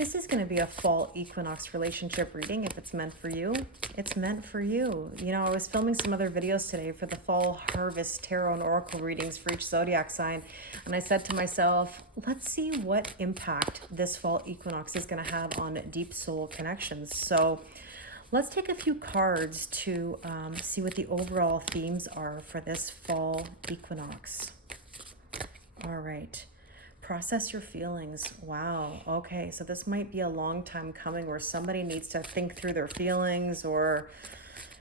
This is going to be a fall equinox relationship reading. If it's meant for you, it's meant for you. You know, I was filming some other videos today for the fall harvest tarot and oracle readings for each zodiac sign. And I said to myself, let's see what impact this fall equinox is going to have on deep soul connections. So let's take a few cards to see what the overall themes are for this fall equinox. All right. Process your feelings. Wow. Okay. So this might be a long time coming where somebody needs to think through their feelings or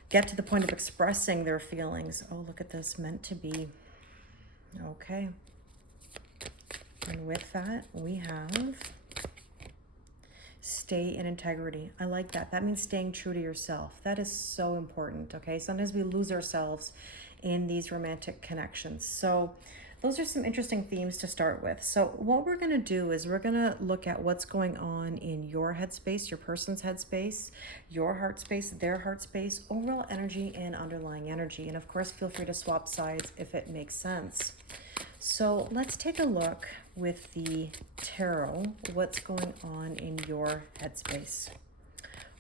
get to the point of expressing their feelings. Oh, look at this. Meant to be. Okay. And with that, we have stay in integrity. I like that. That means staying true to yourself. That is so important. Okay. Sometimes we lose ourselves in these romantic connections. So those are some interesting themes to start with. So what we're going to do is we're going to look at what's going on in your headspace, your person's headspace, your heart space, their heart space, overall energy and underlying energy. And of course, feel free to swap sides if it makes sense. So let's take a look with the tarot, what's going on in your headspace.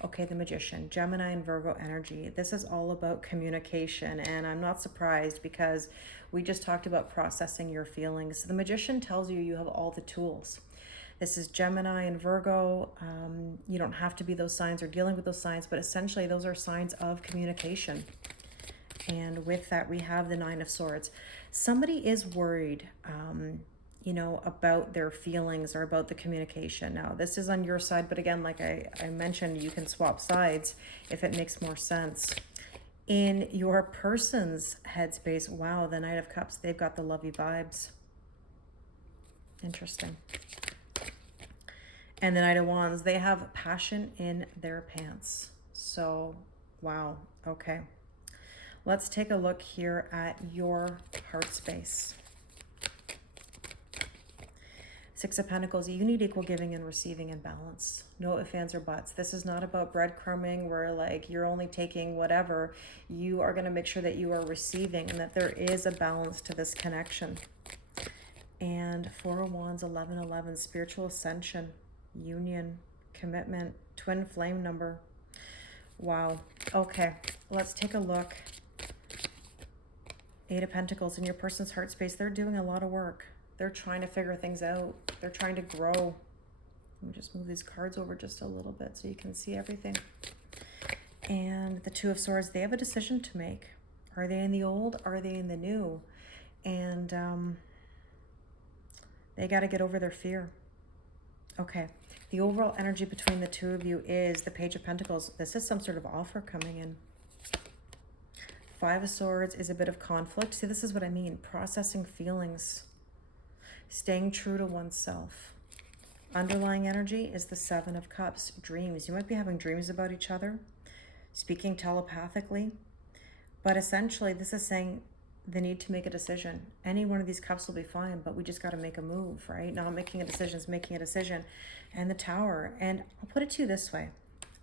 Okay, the Magician, Gemini and Virgo energy. This is all about communication, and I'm not surprised because we just talked about processing your feelings. The Magician tells you you have all the tools. This is Gemini and Virgo. You don't have to be those signs or dealing with those signs, but essentially those are signs of communication. And with that, we have the Nine of Swords. Somebody is worried, you know, about their feelings or about the communication. Now, this is on your side, but again, like I mentioned, you can swap sides if it makes more sense. In your person's headspace, wow, the Knight of Cups, they've got the lovey vibes. Interesting. And the Knight of Wands, they have passion in their pants. So, wow, okay. Let's take a look here at your heart space. Six of Pentacles, you need equal giving and receiving and balance. No ifs, ands, or buts. This is not about breadcrumbing where like you're only taking whatever. You are going to make sure that you are receiving and that there is a balance to this connection. And Four of Wands, 1111, spiritual ascension, union, commitment, twin flame number. Wow. Okay, let's take a look. Eight of Pentacles, in your person's heart space, they're doing a lot of work. They're trying to figure things out. They're trying to grow. Let me just move these cards over just a little bit so you can see everything. And the Two of Swords, they have a decision to make. Are they in the old? Are they in the new? And they got to get over their fear. Okay. The overall energy between the two of you is the Page of Pentacles. This is some sort of offer coming in. Five of Swords is a bit of conflict. See, this is what I mean. Processing feelings. Staying true to oneself. Underlying energy is the Seven of Cups. Dreams. You might be having dreams about each other, speaking telepathically. But essentially, this is saying the need to make a decision. Any one of these cups will be fine, but we just got to make a move, right? Not making a decision is making a decision. And the Tower. And I'll put it to you this way.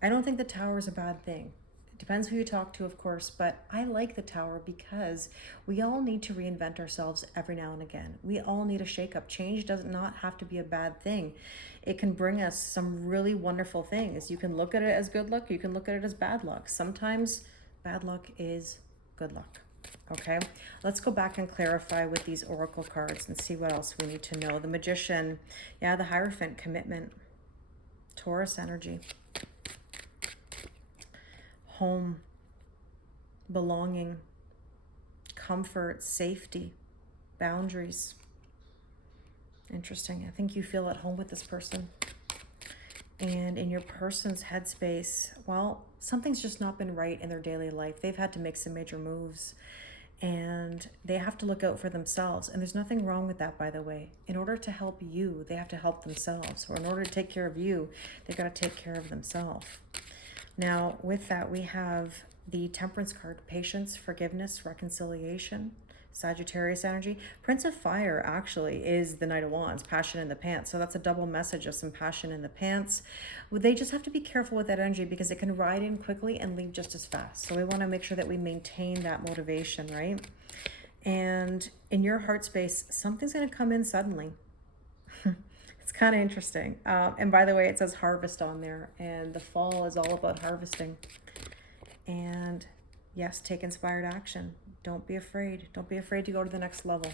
I don't think the Tower is a bad thing. Depends who you talk to, of course, but I like the Tower because we all need to reinvent ourselves every now and again. We all need a shakeup. Change does not have to be a bad thing. It can bring us some really wonderful things. You can look at it as good luck. You can look at it as bad luck. Sometimes bad luck is good luck. Okay, let's go back and clarify with these oracle cards and see what else we need to know. The Magician, yeah, the Hierophant, commitment. Taurus energy. Home, belonging, comfort, safety, boundaries. Interesting. I think you feel at home with this person. And in your person's headspace, well, something's just not been right in their daily life. They've had to make some major moves and they have to look out for themselves. And there's nothing wrong with that, by the way. In order to help you, they have to help themselves. Or in order to take care of you, they've got to take care of themselves. Now, with that, we have the Temperance card, patience, forgiveness, reconciliation, Sagittarius energy. Prince of Fire actually is the Knight of Wands, passion in the pants. So that's a double message of some passion in the pants. They just have to be careful with that energy because it can ride in quickly and leave just as fast. So we want to make sure that we maintain that motivation, right? And in your heart space, something's going to come in suddenly. It's kind of interesting. And by the way, it says harvest on there, and the fall is all about harvesting. And yes, take inspired action. Don't be afraid. Don't be afraid to go to the next level.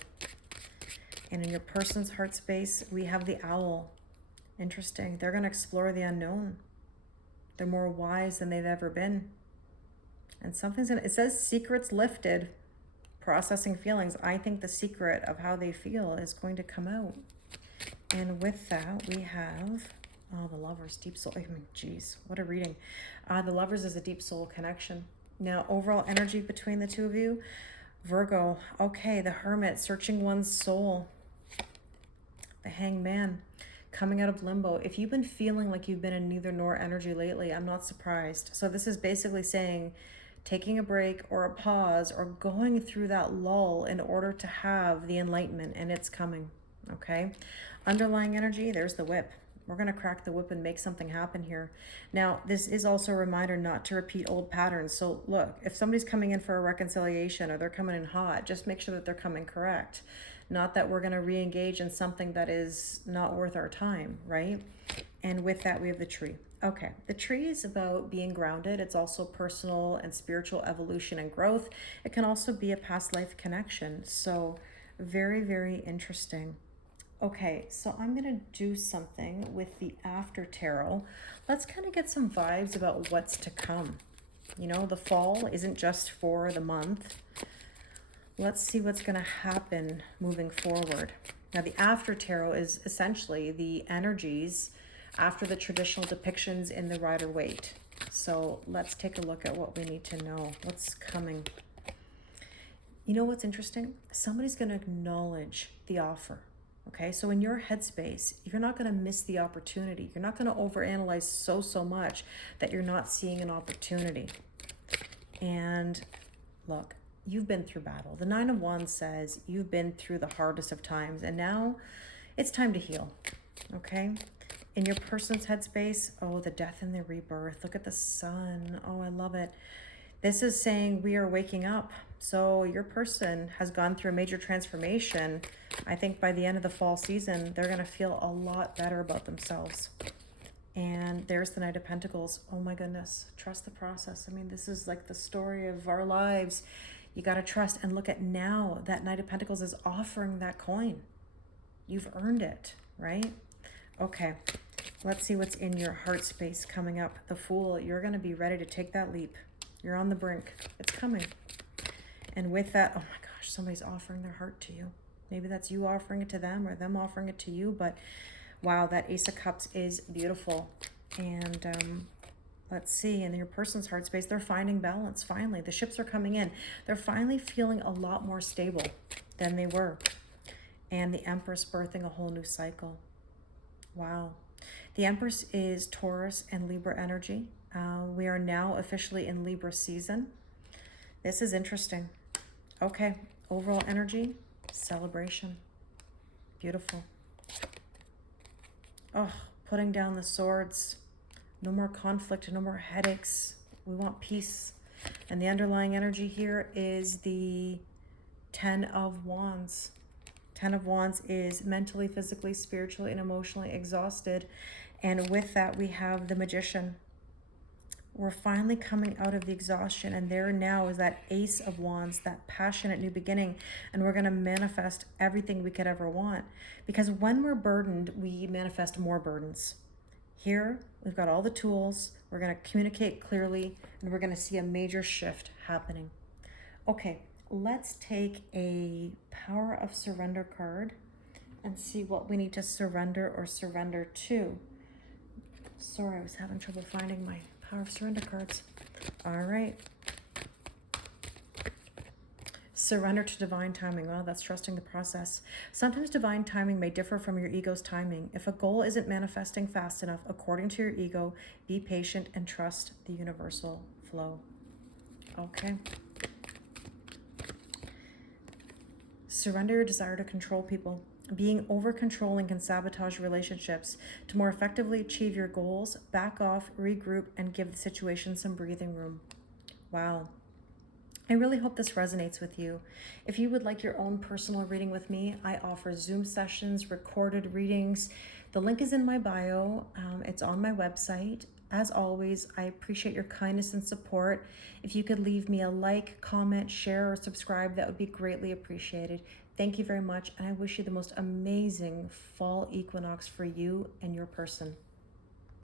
And in your person's heart space, we have the owl. Interesting. They're going to explore the unknown. They're more wise than they've ever been. And something's going to, it says secrets lifted, processing feelings. I think the secret of how they feel is going to come out. And with that, we have, oh, the Lovers, deep soul. I mean, geez, what a reading. The Lovers is a deep soul connection. Now, overall energy between the two of you, Virgo, okay, the Hermit, searching one's soul. The Hanged Man, coming out of limbo. If you've been feeling like you've been in neither nor energy lately, I'm not surprised. So this is basically saying taking a break or a pause or going through that lull in order to have the enlightenment, and it's coming, okay? Underlying energy, there's the Whip. We're going to crack the whip and make something happen here. Now, this is also a reminder not to repeat old patterns. So look, if somebody's coming in for a reconciliation or they're coming in hot, just make sure that they're coming correct. Not that we're going to re-engage in something that is not worth our time, right? And with that, we have the Tree. Okay, the Tree is about being grounded. It's also personal and spiritual evolution and growth. It can also be a past life connection. So very, very interesting. Okay, so I'm going to do something with the After Tarot. Let's kind of get some vibes about what's to come. You know, the fall isn't just for the month. Let's see what's going to happen moving forward. Now, the After Tarot is essentially the energies after the traditional depictions in the Rider-Waite. So let's take a look at what we need to know. What's coming? You know what's interesting? Somebody's going to acknowledge the offer. Okay, so in your headspace, you're not going to miss the opportunity. You're not going to overanalyze so much that you're not seeing an opportunity. And look, you've been through battle. The Nine of Wands says you've been through the hardest of times, and now it's time to heal. Okay, in your person's headspace, oh, the Death and the Rebirth. Look at the Sun. Oh, I love it. This is saying we are waking up. So your person has gone through a major transformation. I think by the end of the fall season, they're going to feel a lot better about themselves. And there's the Knight of Pentacles. Oh my goodness. Trust the process. I mean, this is like the story of our lives. You got to trust. And look at now, that Knight of Pentacles is offering that coin. You've earned it, right? Okay. Let's see what's in your heart space coming up. The Fool, you're going to be ready to take that leap. You're on the brink. It's coming. And with that, oh my gosh, somebody's offering their heart to you. Maybe that's you offering it to them or them offering it to you. But wow, that Ace of Cups is beautiful. And let's see, in your person's heart space, they're finding balance. Finally, the ships are coming in. They're finally feeling a lot more stable than they were. And the Empress birthing a whole new cycle. Wow. The Empress is Taurus and Libra energy. We are now officially in Libra season. This is interesting. Okay, overall energy, celebration. Beautiful. Oh, putting down the swords. No more conflict, no more headaches. We want peace. And the underlying energy here is the Ten of Wands. Ten of Wands is mentally, physically, spiritually, and emotionally exhausted. And with that, we have the Magician. We're finally coming out of the exhaustion, and there now is that Ace of Wands, that passionate new beginning, and we're going to manifest everything we could ever want. Because when we're burdened, we manifest more burdens. Here, we've got all the tools, we're going to communicate clearly, and we're going to see a major shift happening. Okay, let's take a Power of Surrender card and see what we need to surrender or surrender to. Sorry, I was having trouble finding my Power of Surrender cards. All right. Surrender to divine timing. Well, that's trusting the process. Sometimes divine timing may differ from your ego's timing. If a goal isn't manifesting fast enough according to your ego, be patient and trust the universal flow. Okay. Surrender your desire to control people. Being over-controlling can sabotage relationships. To more effectively achieve your goals, back off, regroup, and give the situation some breathing room. Wow. I really hope this resonates with you. If you would like your own personal reading with me, I offer Zoom sessions, recorded readings. The link is in my bio. It's on my website. As always, I appreciate your kindness and support. If you could leave me a like, comment, share, or subscribe, that would be greatly appreciated. Thank you very much, and I wish you the most amazing fall equinox for you and your person.